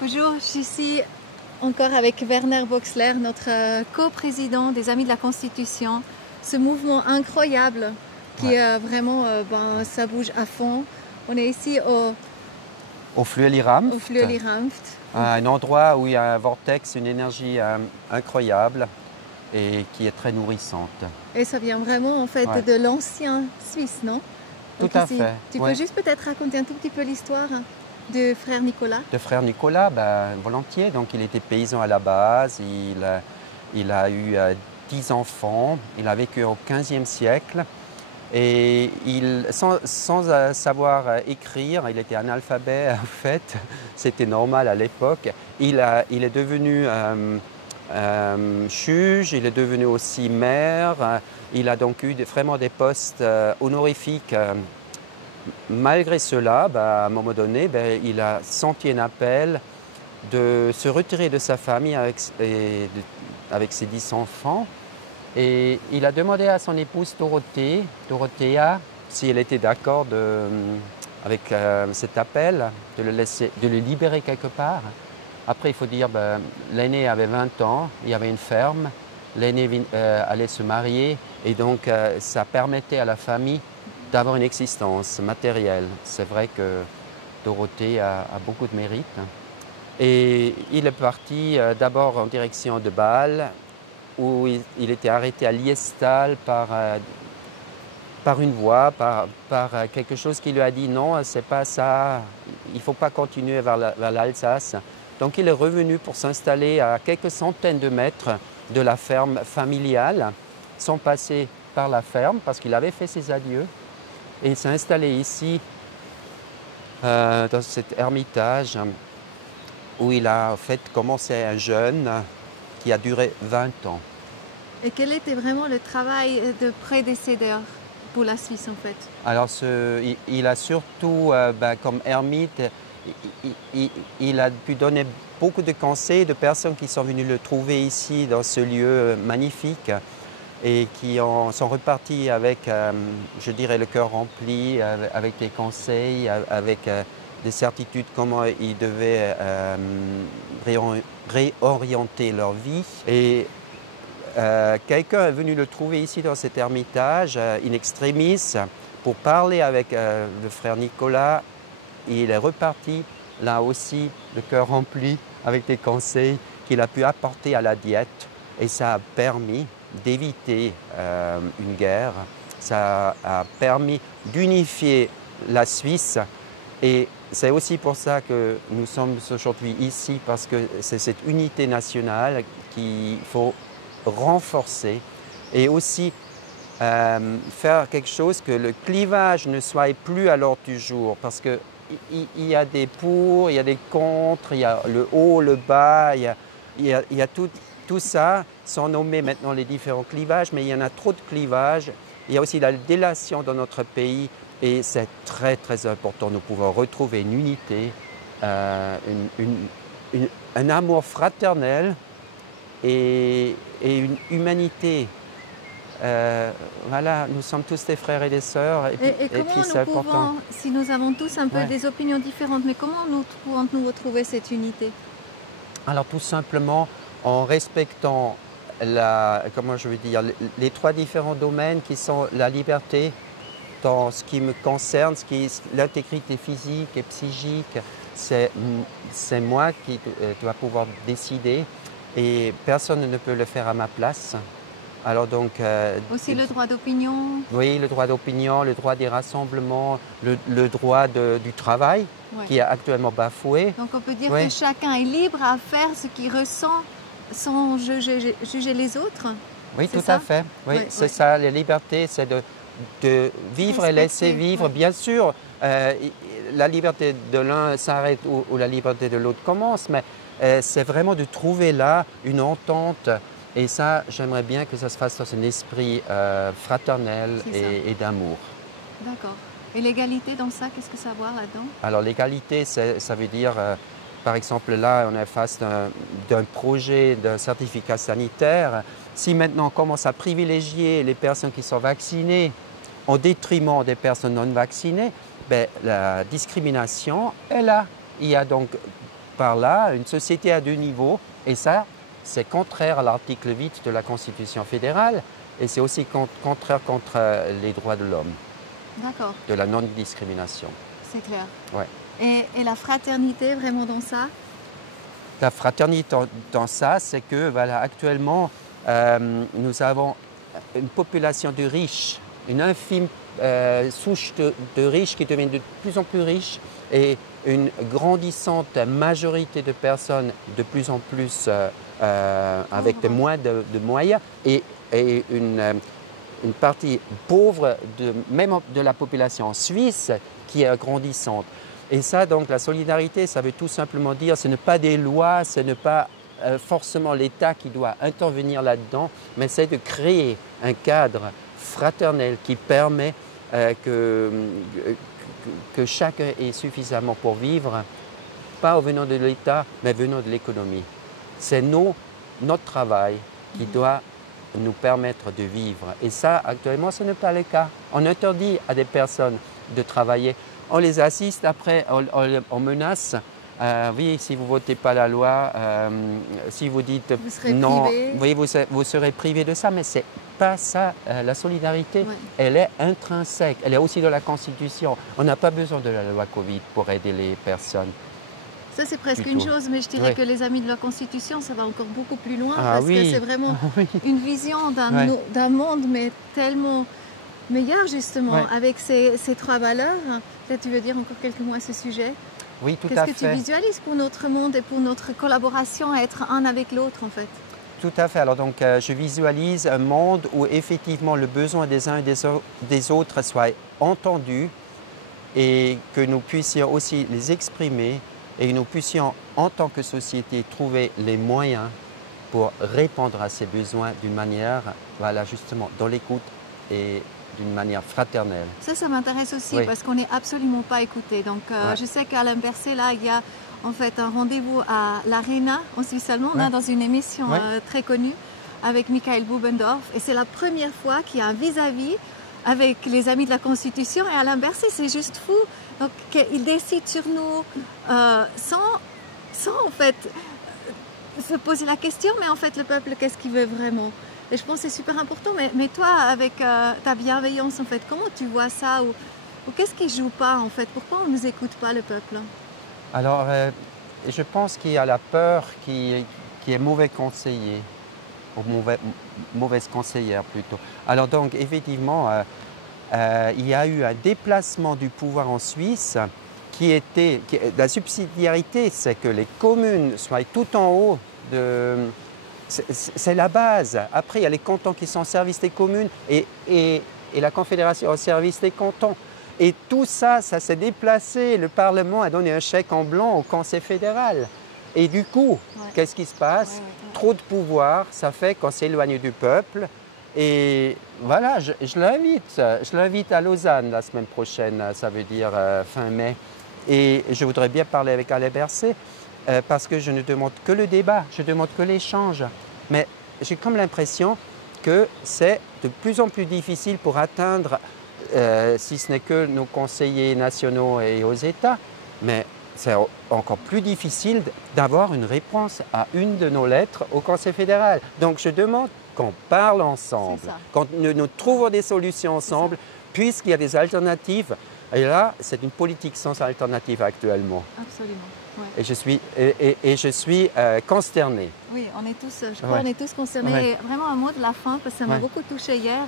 Bonjour, je suis ici encore avec Werner Boxler, notre co-président des Amis de la Constitution. Ce mouvement incroyable qui vraiment, ça bouge à fond. On est ici au Flüeli-Ramft. au Flüeli-Ramft. Un endroit où il y a un vortex, une énergie incroyable et qui est très nourrissante. Et ça vient vraiment en fait de l'ancien Suisse, non? Tout à fait. Tu peux juste peut-être raconter un tout petit peu l'histoire de frère Nicolas? De frère Nicolas, volontiers. Donc il était paysan à la base, il a eu 10 enfants, il a vécu au XVe siècle et sans savoir écrire, il était analphabète en fait, c'était normal à l'époque, il est devenu juge, il est devenu aussi maire, il a donc eu vraiment des postes honorifiques. Malgré cela, à un moment donné, il a senti un appel de se retirer de sa famille avec ses 10 enfants. Et il a demandé à son épouse Dorothea, si elle était d'accord avec cet appel, de le libérer quelque part. Après, il faut dire, l'aîné avait 20 ans, il y avait une ferme, l'aîné allait se marier et donc ça permettait à la famille d'avoir une existence matérielle. C'est vrai que Dorothée a beaucoup de mérite. Et il est parti d'abord en direction de Bâle, où il était arrêté à Liestal par une voix, par quelque chose qui lui a dit non, c'est pas ça, il ne faut pas continuer vers l'Alsace. Donc il est revenu pour s'installer à quelques centaines de mètres de la ferme familiale, sans passer par la ferme parce qu'il avait fait ses adieux. Et il s'est installé ici, dans cet ermitage, où il a en fait commencé un jeûne qui a duré 20 ans. Et quel était vraiment le travail de prédécesseur pour la Suisse en fait? Alors il a surtout, comme ermite, il a pu donner beaucoup de conseils de personnes qui sont venues le trouver ici, dans ce lieu magnifique, et qui sont repartis avec, je dirais, le cœur rempli, avec des conseils, avec des certitudes, comment ils devaient réorienter leur vie. Et quelqu'un est venu le trouver ici dans cet ermitage, in extremis, pour parler avec le frère Nicolas. Et il est reparti, là aussi, le cœur rempli, avec des conseils qu'il a pu apporter à la diète. Et ça a permis d'éviter une guerre. Ça a permis d'unifier la Suisse. Et c'est aussi pour ça que nous sommes aujourd'hui ici, parce que c'est cette unité nationale qu'il faut renforcer et aussi faire quelque chose que le clivage ne soit plus à l'ordre du jour, parce qu'il y a des pour, il y a des contre, il y a le haut, le bas, il y a tout ça, sans nommer maintenant les différents clivages, mais il y en a trop de clivages. Il y a aussi la délation dans notre pays et c'est très très important. Nous pouvons retrouver une unité, un amour fraternel et une humanité. Voilà, nous sommes tous des frères et des sœurs. Et comment nous pouvons, si nous avons tous un peu des opinions différentes, mais comment nous pouvons-nous retrouver cette unité? Alors tout simplement en respectant les trois différents domaines qui sont la liberté, dans ce qui me concerne, l'intégrité physique et psychique, c'est moi qui dois pouvoir décider et personne ne peut le faire à ma place. Alors donc, aussi le droit d'opinion? Oui, le droit d'opinion, le droit des rassemblements, le droit du travail qui est actuellement bafoué. Donc on peut dire que chacun est libre à faire ce qu'il ressent sans juger les autres? Oui, tout à fait. Oui, c'est ça, la liberté, c'est de vivre et laisser vivre. Bien sûr, la liberté de l'un s'arrête ou la liberté de l'autre commence, mais c'est vraiment de trouver là une entente. Et ça, j'aimerais bien que ça se fasse dans un esprit fraternel et d'amour. D'accord. Et l'égalité dans ça, qu'est-ce que ça veut voir là-dedans? Alors l'égalité, ça veut dire, par exemple, là, on est face d'un projet de certificat sanitaire. Si maintenant on commence à privilégier les personnes qui sont vaccinées au détriment des personnes non vaccinées, la discrimination est là. Il y a donc par là une société à deux niveaux. Et ça, c'est contraire à l'article 8 de la Constitution fédérale et c'est aussi contraire contre les droits de l'homme. D'accord. De la non-discrimination. C'est clair. Ouais. Et la fraternité vraiment dans ça? La fraternité dans ça, c'est que voilà, actuellement, nous avons une population de riches, une infime souche de riches qui deviennent de plus en plus riches et une grandissante majorité de personnes de plus en plus avec moins de moyens et une partie pauvre même de la population suisse qui est grandissante. Et ça, donc, la solidarité, ça veut tout simplement dire, ce n'est pas des lois, ce n'est pas forcément l'État qui doit intervenir là-dedans, mais c'est de créer un cadre fraternel qui permet que chacun ait suffisamment pour vivre, pas venant de l'État, mais venant de l'économie. C'est notre travail qui doit nous permettre de vivre. Et ça, actuellement, ce n'est pas le cas. On interdit à des personnes de travailler. On les assiste, après on menace. Oui, si vous ne votez pas la loi, si vous dites vous serez non, privé. oui, vous serez privé de ça, mais ce n'est pas ça. La solidarité, Ouais. elle est intrinsèque, elle est aussi dans la Constitution. On n'a pas besoin de la loi Covid pour aider les personnes. Ça, c'est presque Du une tout. chose, mais je dirais Oui. que les Amis de la Constitution, ça va encore beaucoup plus loin, Ah parce oui. que c'est vraiment Oui. une vision Ouais. d'un monde, mais tellement meilleur, justement, Ouais. avec ces trois valeurs. Peut-être tu veux dire encore quelques mots à ce sujet? Oui, tout Qu'est-ce à que fait. tu visualises pour notre monde et pour notre collaboration à être un avec l'autre, en fait? Tout à fait. Alors donc, je visualise un monde où effectivement le besoin des uns et des autres soit entendu et que nous puissions aussi les exprimer et que nous puissions en tant que société trouver les moyens pour répondre à ces besoins d'une manière, voilà, justement, dans l'écoute et d'une manière fraternelle. Ça m'intéresse aussi, Oui. parce qu'on n'est absolument pas écouté. Donc, Ouais. je sais qu'à l'Impercé, là, il y a en fait un rendez-vous à l'Arena, en Suisse allemande, Ouais. hein, dans une émission Ouais. très connue, avec Michael Bubendorf. Et c'est la première fois qu'il y a un vis-à-vis avec les Amis de la Constitution. Et à l'Impercé, c'est juste fou. Donc, ils décident sur nous sans en fait se poser la question, mais en fait, le peuple, qu'est-ce qu'il veut vraiment? Et je pense que c'est super important. Mais toi, avec ta bienveillance, en fait, comment tu vois ça? Ou qu'est-ce qui joue pas, en fait? Pourquoi on ne nous écoute pas, le peuple? Alors, je pense qu'il y a la peur qui est mauvais conseiller, ou mauvaise conseillère plutôt. Alors donc, effectivement, il y a eu un déplacement du pouvoir en Suisse la subsidiarité, c'est que les communes soient tout en haut de... C'est la base. Après, il y a les cantons qui sont au service des communes et la Confédération au service des cantons. Et tout ça, ça s'est déplacé. Le Parlement a donné un chèque en blanc au Conseil fédéral. Et du coup, qu'est-ce qui se passe? Trop de pouvoir, ça fait qu'on s'éloigne du peuple. Et voilà, je l'invite à Lausanne la semaine prochaine, ça veut dire fin mai. Et je voudrais bien parler avec Alain Berset parce que je ne demande que le débat, je demande que l'échange. Mais j'ai comme l'impression que c'est de plus en plus difficile pour atteindre, si ce n'est que nos conseillers nationaux et aux États, mais c'est encore plus difficile d'avoir une réponse à une de nos lettres au Conseil fédéral. Donc je demande qu'on parle ensemble, qu'on nous trouvons des solutions ensemble, puisqu'il y a des alternatives. Et là, c'est une politique sans alternative actuellement. Absolument. Ouais. Et je suis consterné. Oui, on est tous, je crois, on est tous concernés. Ouais. Et vraiment un mot de la fin, parce que ça m'a beaucoup touché hier.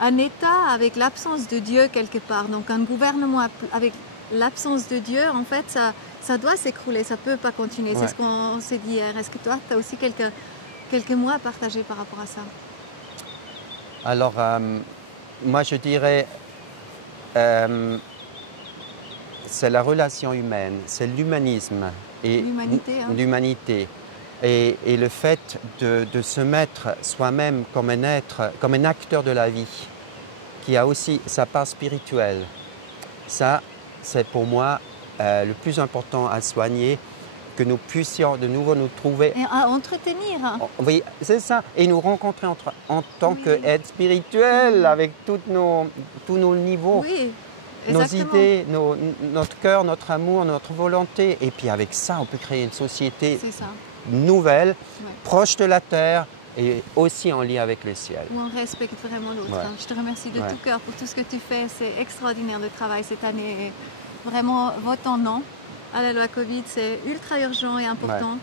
Un État avec l'absence de Dieu quelque part. Donc un gouvernement avec l'absence de Dieu, en fait, ça doit s'écrouler, ça ne peut pas continuer. C'est ce qu'on s'est dit hier. Est-ce que toi, tu as aussi quelques mots à partager par rapport à ça? Alors, moi, je dirais, c'est la relation humaine, c'est l'humanisme et l'humanité. Et le fait de se mettre soi-même comme un être, comme un acteur de la vie, qui a aussi sa part spirituelle. Ça, c'est pour moi le plus important à soigner, que nous puissions de nouveau nous trouver... Et à entretenir. Oui, c'est ça. Et nous rencontrer en tant qu'aide spirituelle, avec tous nos niveaux. Oui. nos Exactement. idées, notre cœur, notre amour, notre volonté. Et puis avec ça, on peut créer une société C'est ça. nouvelle, Ouais. proche de la terre et aussi en lien avec le ciel. Où on respecte vraiment l'autre. Ouais. Je te remercie de Ouais. tout cœur pour tout ce que tu fais. C'est extraordinaire le travail cette année. Vraiment, votons non à la loi Covid, c'est ultra urgent et important.